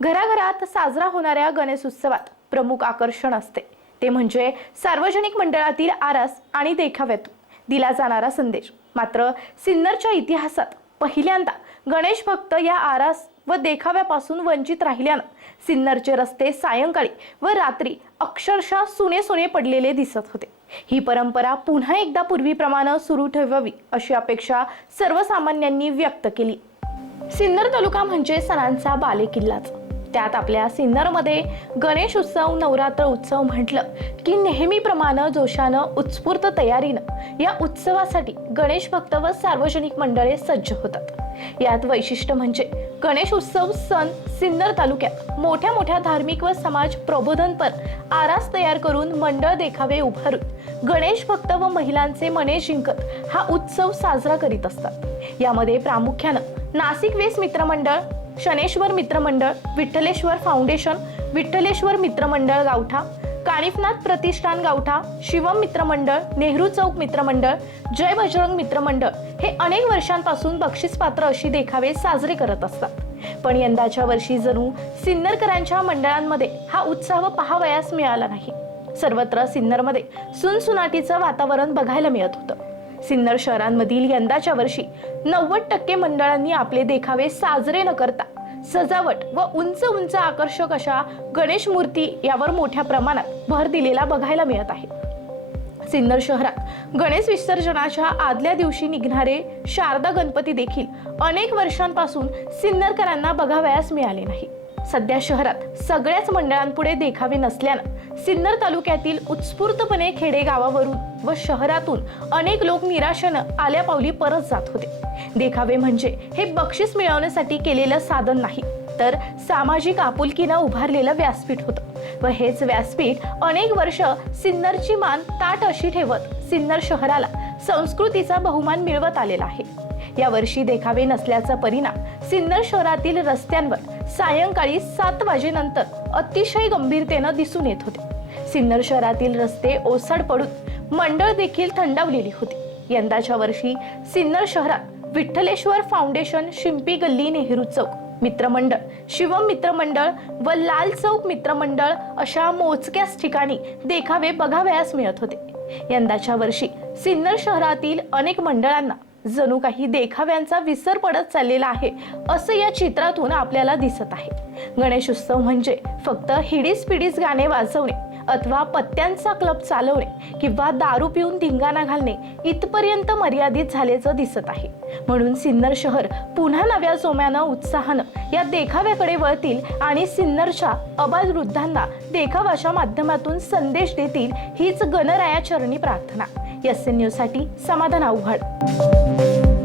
घराघरात साजरा होणाऱ्या गणेश उत्सवात प्रमुख आकर्षण असते. ते म्हणजे सार्वजनिक मंडळातील आरास आणि देखाव्यातून दिला जाणारा संदेश. मात्र सिन्नरच्या इतिहासात पहिल्यांदा गणेश भक्त या आरास व देखाव्यापासून वंचित राहिल्यानं सिन्नरचे रस्ते सायंकाळी व रात्री अक्षरशः सुने सुने पडलेले दिसत होते. ही परंपरा पुन्हा एकदा पूर्वीप्रमाणे सुरू ठेवावी अशी अपेक्षा सर्वसामान्यांनी व्यक्त केली. सिन्नर तालुका म्हणजे सणांचा बालेकिल्लाच. त्यात आपल्या सिन्नरमध्ये गणेश उत्सव नवरात्र उत्सव म्हटलं की नेहमीप्रमाणे जोशानं उत्स्फूर्त तयारीनं या उत्सवासाठी गणेश भक्त व सार्वजनिक मंडळे सज्ज होतात. यात वैशिष्ट्य म्हणजे गणेश उत्सव सण सिन्नर तालुक्यात मोठ्या मोठ्या धार्मिक व समाज प्रबोधनपर आरास तयार करून मंडळ देखावे उभारून गणेश भक्त व महिलांचे मने जिंकत हा उत्सव साजरा करीत असतात. यामध्ये प्रामुख्यानं नाशिक वेस मित्रमंडळ शनेश्वर मित्रमंडळ विठ्ठलेश्वर फाउंडेशन विठ्ठलेश्वर मित्रमंडळ गावठा कानिफनाथ प्रतिष्ठान गावठा शिवम मित्रमंडळ नेहरू चौक मित्रमंडळ जय बजरंग मित्रमंडळ हे अनेक वर्षांपासून बक्षीसपात्र अशी देखावे साजरे करत असतात. पण यंदाच्या वर्षी जणू सिन्नरकरांच्या मंडळांमध्ये हा उत्साह पाहावयास मिळाला नाही. सर्वत्र सिन्नरमध्ये सुनसुनाटीचं वातावरण बघायला मिळत होतं. सिन्नर शहरांमधील यंदाच्या वर्षी नव्वद टक्के मंडळांनी आपले देखावे साजरे न करता सजावट व उंच उंच आकर्षक अशा गणेश मूर्ती यावर मोठ्या प्रमाणात भर दिलेला बघायला मिळत आहे. सिन्नर शहरात गणेश विसर्जनाच्या आदल्या दिवशी निघणारे शारदा गणपती देखील अनेक वर्षांपासून सिन्नरकरांना बघावयास मिळाले नाही. सध्या शहरात सगळ्याच मंडळांपुढे देखावे नसल्यानं सिन्नर तालुक्यातील उत्स्फूर्तपणे खेडेगावावरून व शहरातून अनेक लोक निराशेनं आल्या पावली परत जात होते. देखावे म्हणजे हे बक्षीस मिळवण्यासाठी केलेलं साधन नाही तर सामाजिक आपुलकीनं उभारलेलं व्यासपीठ होतं. व हेच व्यासपीठ अनेक वर्ष सिन्नरची मान ताट अशी ठेवत सिन्नर शहराला संस्कृतीचा बहुमान मिळवत आलेला आहे. यावर्षी देखावे नसल्याचा परिणाम सिन्नर शहरातील रस्त्यांवर सायंकाळी सात वाजेनंतर अतिशय गंभीरतेनं दिसून येत होते. सिन्नर शहरातील रस्ते ओसाड पडून मंडळ देखील थंडावलेली होती. यंदाच्या वर्षी सिन्नर शहरात विठ्ठलेश्वर फाउंडेशन शिंपी गल्ली नेहरू चौक मित्रमंडळ शिवम मित्रमंडळ व लाल चौक मित्रमंडळ अशा मोजक्याच ठिकाणी देखावे बघावयास मिळत होते. यंदाच्या वर्षी सिन्नर शहरातील अनेक मंडळांना जणू काही देखाव्यांचा विसर पडत चाललेला आहे असं या चित्रातून आपल्याला दिसत आहे. गणेश उत्सव म्हणजे फक्त हिडीस पिडीस गाणे वाजवणे अथवा पत्त्यांचा क्लब चालवणे किंवा दारू पिऊन धिंगाणा घालणे इथपर्यंत मर्यादित झाल्याचं दिसत आहे. म्हणून सिन्नर शहर पुन्हा नव्या जोम्यानं उत्साहानं या देखाव्याकडे वळतील आणि सिन्नरच्या अबाल वृद्धांना देखावाच्या माध्यमातून संदेश देतील हीच गणरायाचरणी प्रार्थना. एस एन न्यूजसाठी समाधान आव्हाड.